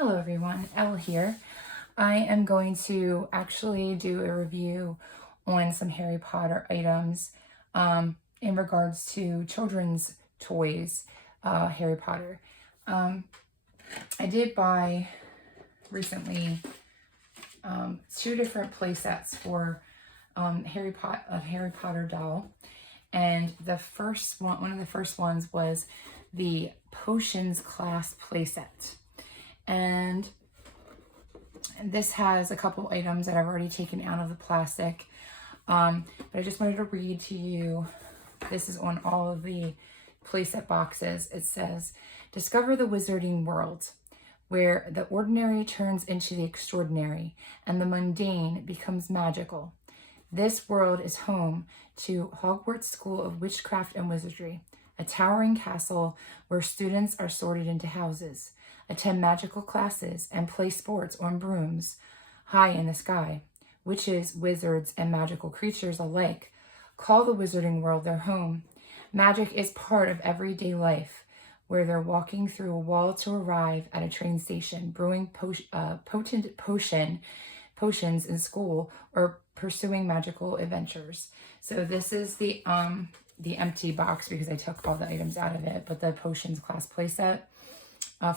Hello everyone, Elle here. I am going to actually do a review on some Harry Potter items in regards to children's toys, Harry Potter. I did buy recently two different play sets for a Harry Potter doll. And the first one of the first ones was the Potions class playset. And this has a couple items that I've already taken out of the plastic. But I just wanted to read to you. This is on all of the playset boxes. It says, discover the wizarding world, where the ordinary turns into the extraordinary and the mundane becomes magical. This world is home to Hogwarts School of Witchcraft and Wizardry, a towering castle where students are sorted into houses, attend magical classes, and play sports on brooms high in the sky. Witches, wizards, and magical creatures alike call the wizarding world their home. Magic is part of everyday life, where they're walking through a wall to arrive at a train station, brewing potent potions in school, or pursuing magical adventures. So this is the empty box because I took all the items out of it, but the Potions class playset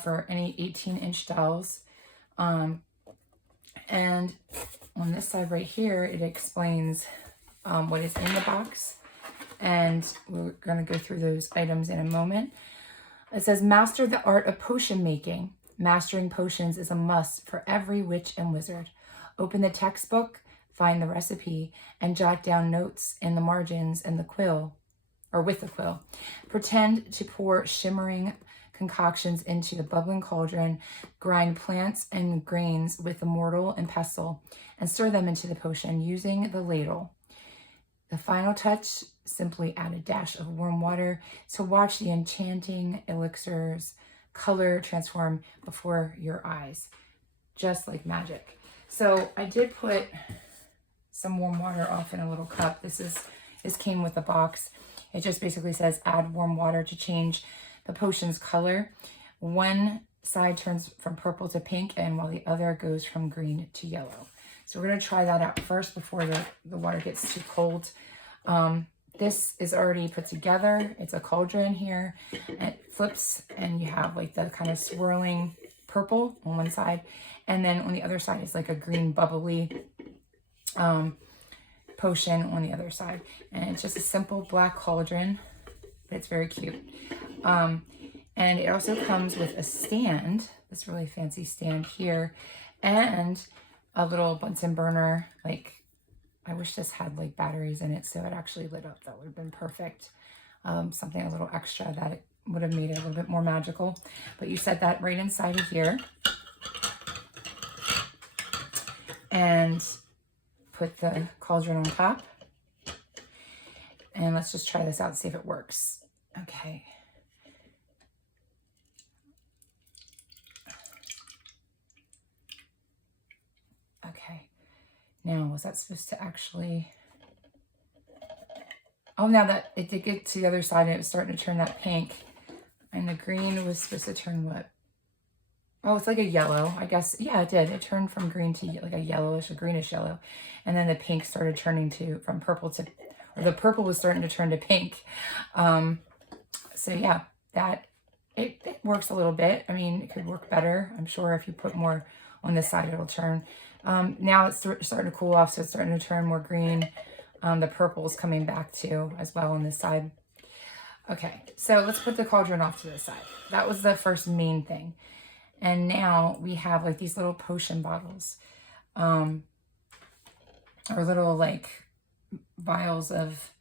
for any 18-inch dolls. And on this side right here, it explains what is in the box. And we're going to go through those items in a moment. It says, master the art of potion making. Mastering potions is a must for every witch and wizard. Open the textbook, find the recipe, and jot down notes in the margins and the quill, or with the quill. Pretend to pour shimmering concoctions into the bubbling cauldron, grind plants and grains with the mortar and pestle, and stir them into the potion using the ladle. The final touch, simply add a dash of warm water to watch the enchanting elixir's color transform before your eyes, just like magic. So I did put some warm water off in a little cup. This came with the box. It just basically says add warm water to change the potion's color. One side turns from purple to pink, and while the other goes from green to yellow. So we're going to try that out first before the water gets too cold. This is already put together. It's a cauldron here. And it flips, and you have like the kind of swirling purple on one side. And then on the other side is like a green bubbly potion on the other side. And it's just a simple black cauldron, but it's very cute. And it also comes with a stand, this really fancy stand here, and a little Bunsen burner. Like, I wish this had like batteries in it so it actually lit up. That would have been perfect. Something a little extra that it would have made it a little bit more magical. But you set that right inside of here. And put the cauldron on top. And let's just try this out and see if it works. Okay. Okay. Now, was that supposed to actually... Oh, now that it did get to the other side and it was starting to turn that pink. And the green was supposed to turn what? Oh, it's like a yellow, I guess. Yeah, it did. It turned from green to like a yellowish or greenish yellow. And then the pink started turning from purple to, or the purple was starting to turn to pink. So yeah, it works a little bit. I mean, it could work better. I'm sure if you put more on this side, it'll turn. Now it's starting to cool off, so it's starting to turn more green. The purple is coming back too, as well on this side. Okay, so let's put the cauldron off to the side. That was the first main thing. And now we have like these little potion bottles, or little like vials of,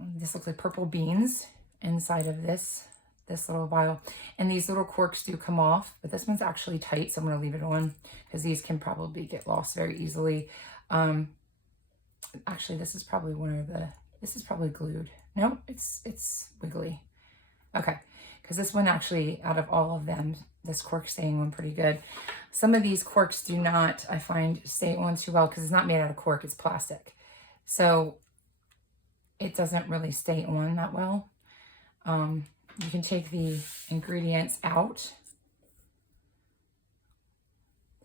this looks like purple beans inside of this little vial. And these little corks do come off, but this one's actually tight, so I'm going to leave it on because these can probably get lost very easily. Actually, this is probably this is probably glued. No, it's wiggly. Okay, because this one actually, out of all of them, this cork staying on pretty good. Some of these corks do not, I find, stay on too well because it's not made out of cork, it's plastic. So it doesn't really stay on that well. You can take the ingredients out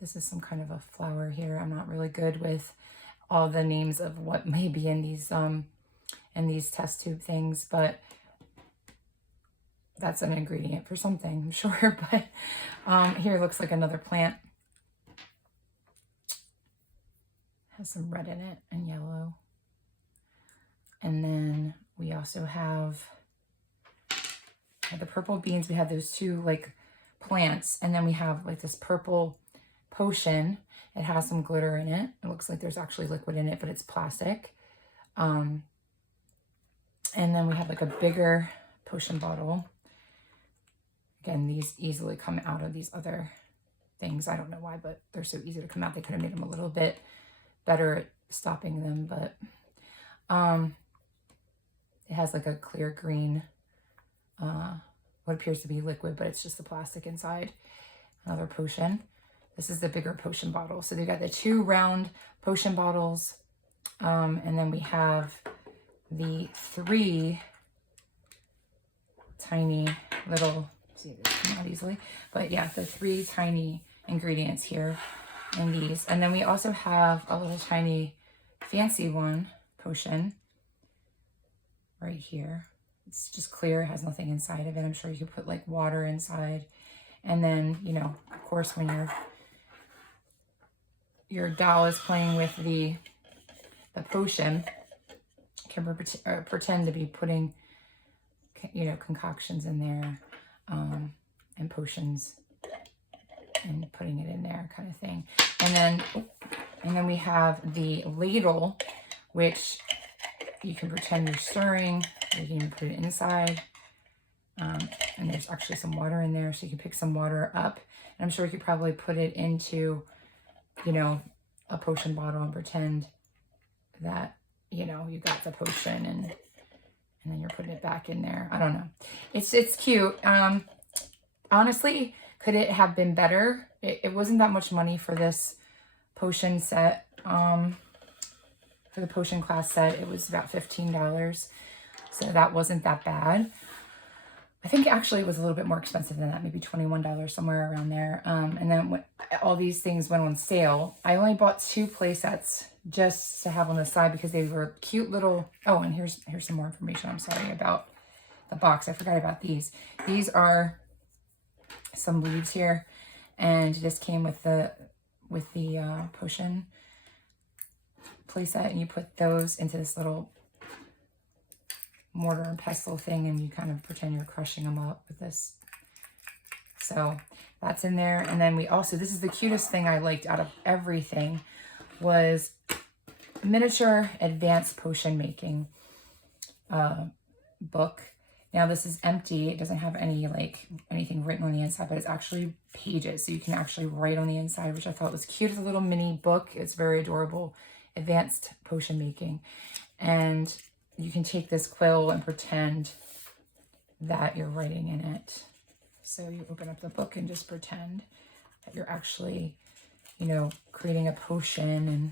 This is some kind of a flower here. I'm not really good with all the names of what may be in these test tube things, but that's an ingredient for something, I'm sure. But here looks like another plant. Has some red in it and yellow. And then we also have the purple beans. We have those two like plants, and then we have like this purple potion. It has some glitter in it. It looks like there's actually liquid in it, but it's plastic. And then we have like a bigger potion bottle. Again, these easily come out of these other things. I don't know why, but they're so easy to come out. They could have made them a little bit better at stopping them, but it has like a clear green, what appears to be liquid, but it's just the plastic inside. Another potion. This is the bigger potion bottle. So they've got the two round potion bottles, and then we have the three tiny little, see this come out easily, but yeah, the three tiny ingredients here in these. And then we also have a little tiny fancy one potion right here. It's just clear, it has nothing inside of it. I'm sure you could put like water inside. And then, you know, of course, when your doll is playing with the potion, can pretend to be putting, you know, concoctions in there, and potions, and putting it in there, kind of thing. And then we have the ladle, which you can pretend you're stirring. You can even put it inside. And there's actually some water in there, so you can pick some water up. And I'm sure you could probably put it into, you know, a potion bottle and pretend that, you know, you got the potion, and then you're putting it back in there. I don't know. It's cute. Honestly, could it have been better? It wasn't that much money for this potion set. For the potion class set, it was about $15. So that wasn't that bad. I think actually it was a little bit more expensive than that, maybe $21, somewhere around there. And then when all these things went on sale, I only bought 2 play sets just to have on the side because they were cute little. Oh, and here's some more information. I'm sorry about the box. I forgot about these. These are some leaves here, and this came with the potion play set, and you put those into this little mortar and pestle thing, and you kind of pretend you're crushing them up with this. So that's in there. And then we also, this is the cutest thing I liked out of everything, was miniature advanced potion making book. Now this is empty. It doesn't have anything written on the inside, but it's actually pages, so you can actually write on the inside, which I thought was cute. It's a little mini book. It's very adorable. Advanced potion making. And you can take this quill and pretend that you're writing in it. So you open up the book and just pretend that you're actually, you know, creating a potion and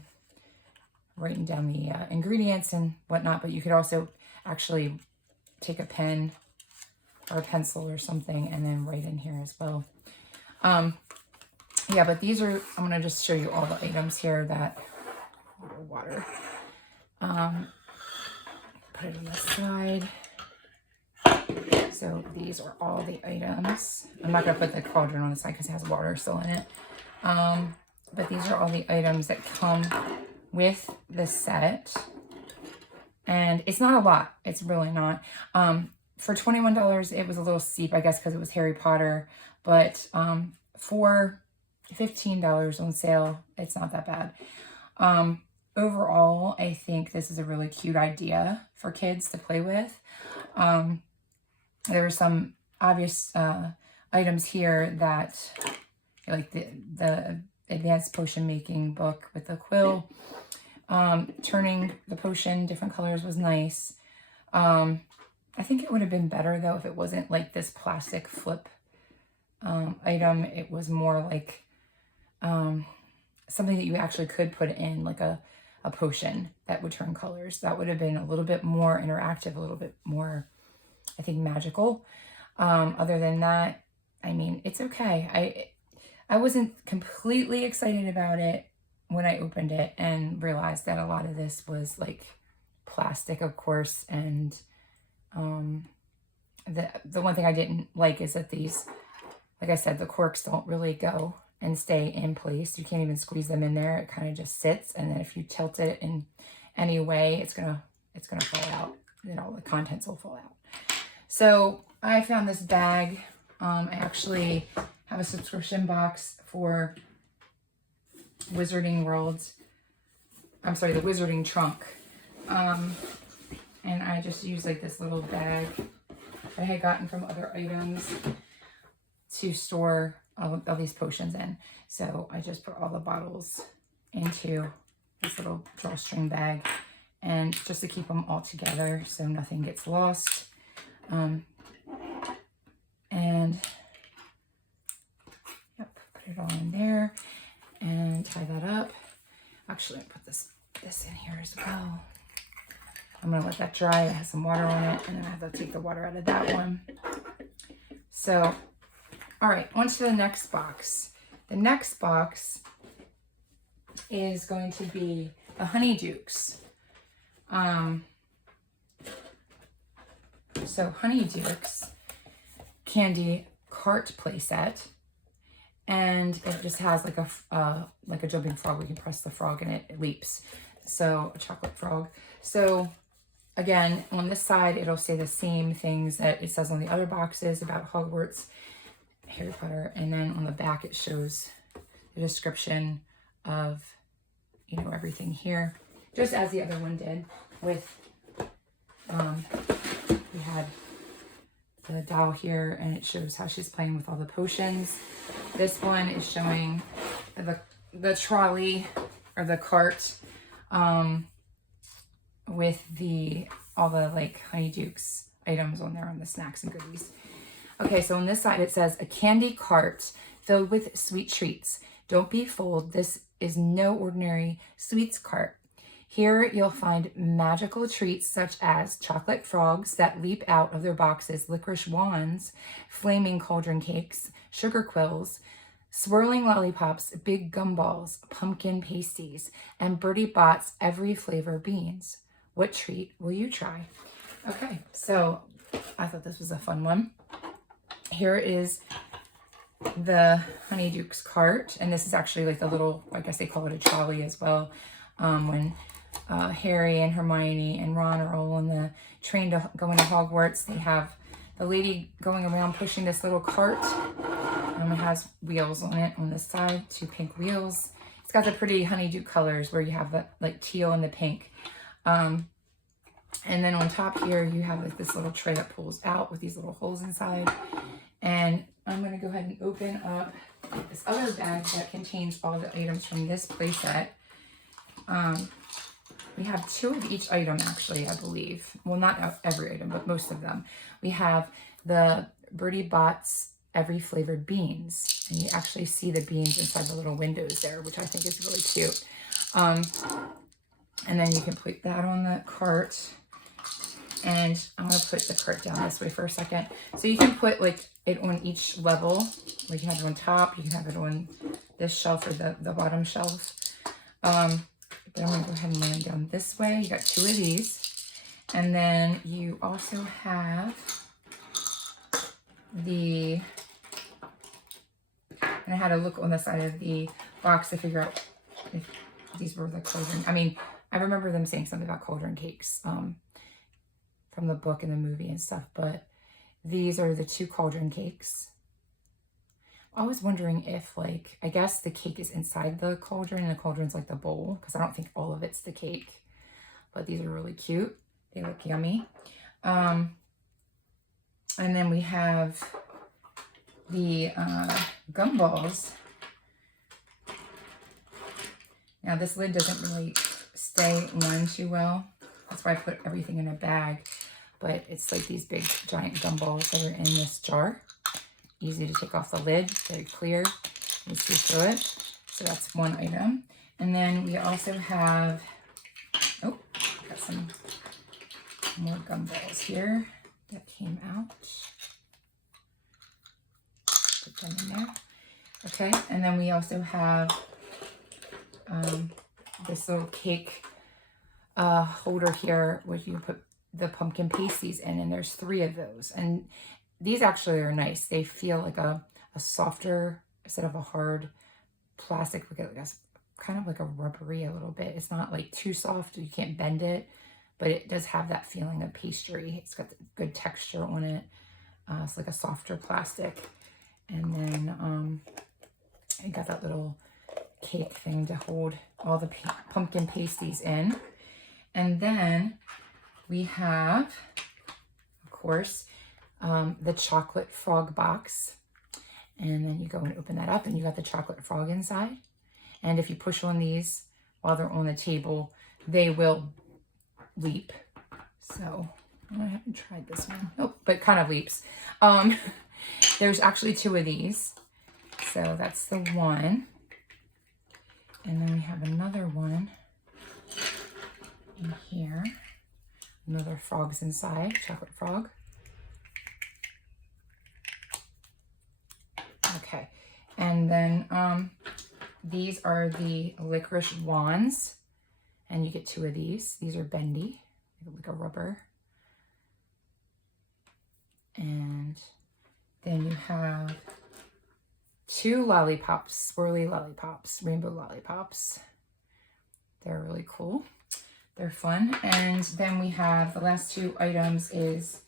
writing down the ingredients and whatnot. But you could also actually take a pen or a pencil or something and then write in here as well. Yeah, but these are, I'm going to just show you all the items here that, water. Put it on the side. So these are all the items. I'm not going to put the cauldron on the side because it has water still in it. But these are all the items that come with the set. And it's not a lot. It's really not. For $21, it was a little steep, I guess, because it was Harry Potter. But for $15 on sale, it's not that bad. Overall, I think this is a really cute idea for kids to play with. There are some obvious items here that, like the advanced potion making book with the quill. Turning the potion different colors was nice. I think it would have been better though if it wasn't like this plastic flip item. It was more like something that you actually could put in, like a potion that would turn colors. That would have been a little bit more interactive, a little bit more, I think, magical. Other than that, I mean, it's okay. I wasn't completely excited about it when I opened it and realized that a lot of this was like plastic, of course, and the one thing I didn't like is that these, like I said, the corks don't really go and stay in place. You can't even squeeze them in there. It kind of just sits, and then if you tilt it in any way, it's gonna fall out. You know, the contents will fall out. So I found this bag. I actually have a subscription box for Wizarding Worlds. I'm sorry, the Wizarding Trunk. And I just used like this little bag I had gotten from other items to store all these potions in. So I just put all the bottles into this little drawstring bag, and just to keep them all together so nothing gets lost. And yep, put it all in there and tie that up. Actually, I'm gonna put this in here as well. I'm gonna let that dry. It has some water on it, and then I have to take the water out of that one. So, all right, on to the next box. The next box is going to be the Honeydukes. So Honeydukes candy cart playset, and it just has like a jumping frog. We can press the frog and it leaps. So a chocolate frog. So again, on this side, it'll say the same things that it says on the other boxes about Hogwarts, Harry Potter, and then on the back it shows the description of, you know, everything here, just as the other one did. With we had the doll here, and it shows how she's playing with all the potions. This one is showing the trolley or the cart with all the like Honeydukes items on there, on the snacks and goodies. Okay, so on this side it says a candy cart filled with sweet treats. Don't be fooled, this is no ordinary sweets cart. Here you'll find magical treats such as chocolate frogs that leap out of their boxes, licorice wands, flaming cauldron cakes, sugar quills, swirling lollipops, big gumballs, pumpkin pasties, and Bertie Bott's every flavor beans. What treat will you try? Okay, so I thought this was a fun one. Here is the Honeydukes cart, and this is actually like the little, I guess they call it a trolley as well. When Harry and Hermione and Ron are all on the train to going to Hogwarts, they have the lady going around pushing this little cart. It has wheels on it on this side, 2 pink wheels. It's got the pretty honeydew colors where you have the like teal and the pink. And then on top here, you have like this little tray that pulls out with these little holes inside. And I'm going to go ahead and open up this other bag that contains all the items from this playset. We have 2 of each item, actually, I believe. Well, not every item, but most of them. We have the Bertie Bott's every flavored beans, and you actually see the beans inside the little windows there, which I think is really cute. And then you can put that on the cart, and I'm going to put the cart down this way for a second. So you can put like it on each level. Like you have it on top, you can have it on this shelf or the bottom shelf. But I'm going to go ahead and lay them down this way. You got 2 of these. And then you also have and I had to look on the side of the box to figure out if these were the cauldron. I mean, I remember them saying something about cauldron cakes from the book and the movie and stuff, but these are the 2 cauldron cakes. I was wondering if, like, I guess the cake is inside the cauldron and the cauldron's like the bowl, because I don't think all of it's the cake. But these are really cute. They look yummy. And then we have the gumballs. Now this lid doesn't really stay on too well. That's why I put everything in a bag. But it's like these big giant gumballs that are in this jar. Easy to take off the lid, very clear. You see through it. So that's one item. And then we also have, got some more gumballs here that came out. Put them in there. Okay, and then we also have this little cake holder here, which you put the pumpkin pasties in, and there's 3 of those. And these actually are nice. They feel like a softer, instead of a hard plastic, like a, kind of like a rubbery a little bit. It's not like too soft, you can't bend it, but it does have that feeling of pastry. It's got good texture on it. It's like a softer plastic. And then I got that little cake thing to hold all the pumpkin pasties in. And then we have, of course, the chocolate frog box. And then you go and open that up and you got the chocolate frog inside. And if you push on these while they're on the table, they will leap. So I haven't tried this one. Oh, but it kind of leaps. There's actually 2 of these. So that's the one. And then we have another one in here. Another frog's inside, chocolate frog. Okay, and then these are the licorice wands, and you get 2 of these. These are bendy, like a rubber. And then you have 2 lollipops, swirly lollipops, rainbow lollipops. They're really cool. They're fun. And then we have the last 2 items is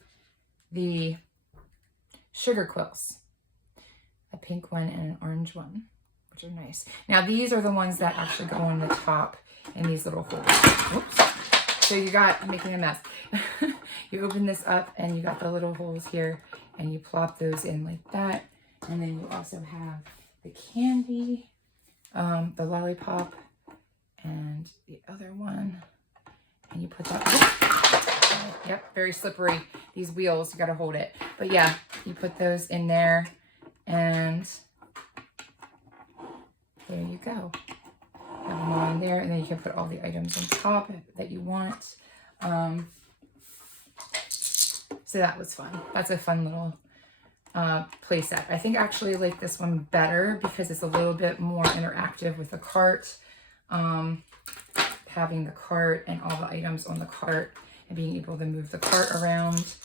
the sugar quills, a pink one and an orange one, which are nice. Now these are the ones that actually go on the top in these little holes. Whoops. So you got, making a mess. You open this up and you got the little holes here and you plop those in like that. And then you also have the candy, the lollipop, and the other one. And you put that, yep, very slippery. These wheels, you gotta hold it. But yeah, you put those in there and there you go. Have them all in there, and then you can put all the items on top that you want. So that was fun. That's a fun little play set. I think I actually like this one better because it's a little bit more interactive with the cart. Having the cart and all the items on the cart and being able to move the cart around.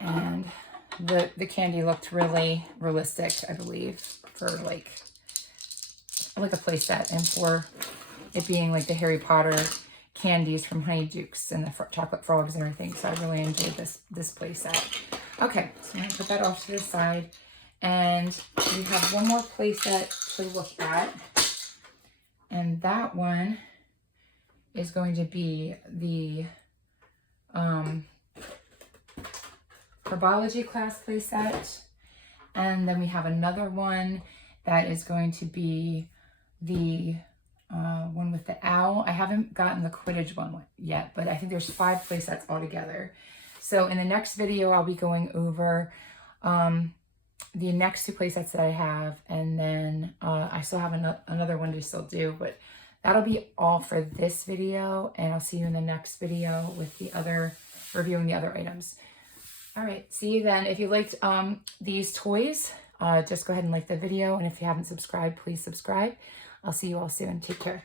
And the candy looked really realistic, I believe, for like a play set, and for it being like the Harry Potter candies from Honeydukes and the chocolate frogs and everything. So I really enjoyed this play set. Okay, so I'm gonna put that off to the side. And we have one more play set to look at. And that one is going to be the herbology class play set. And then we have another one that is going to be the one with the owl. I haven't gotten the Quidditch one yet, but I think there's 5 play sets altogether. So in the next video, I'll be going over the next 2 play sets that I have, and then I still have another one to still do, but that'll be all for this video, and I'll see you in the next video with the other, reviewing the other items. All right, see you then. If you liked these toys, just go ahead and like the video, and if you haven't subscribed, please subscribe. I'll see you all soon. Take care.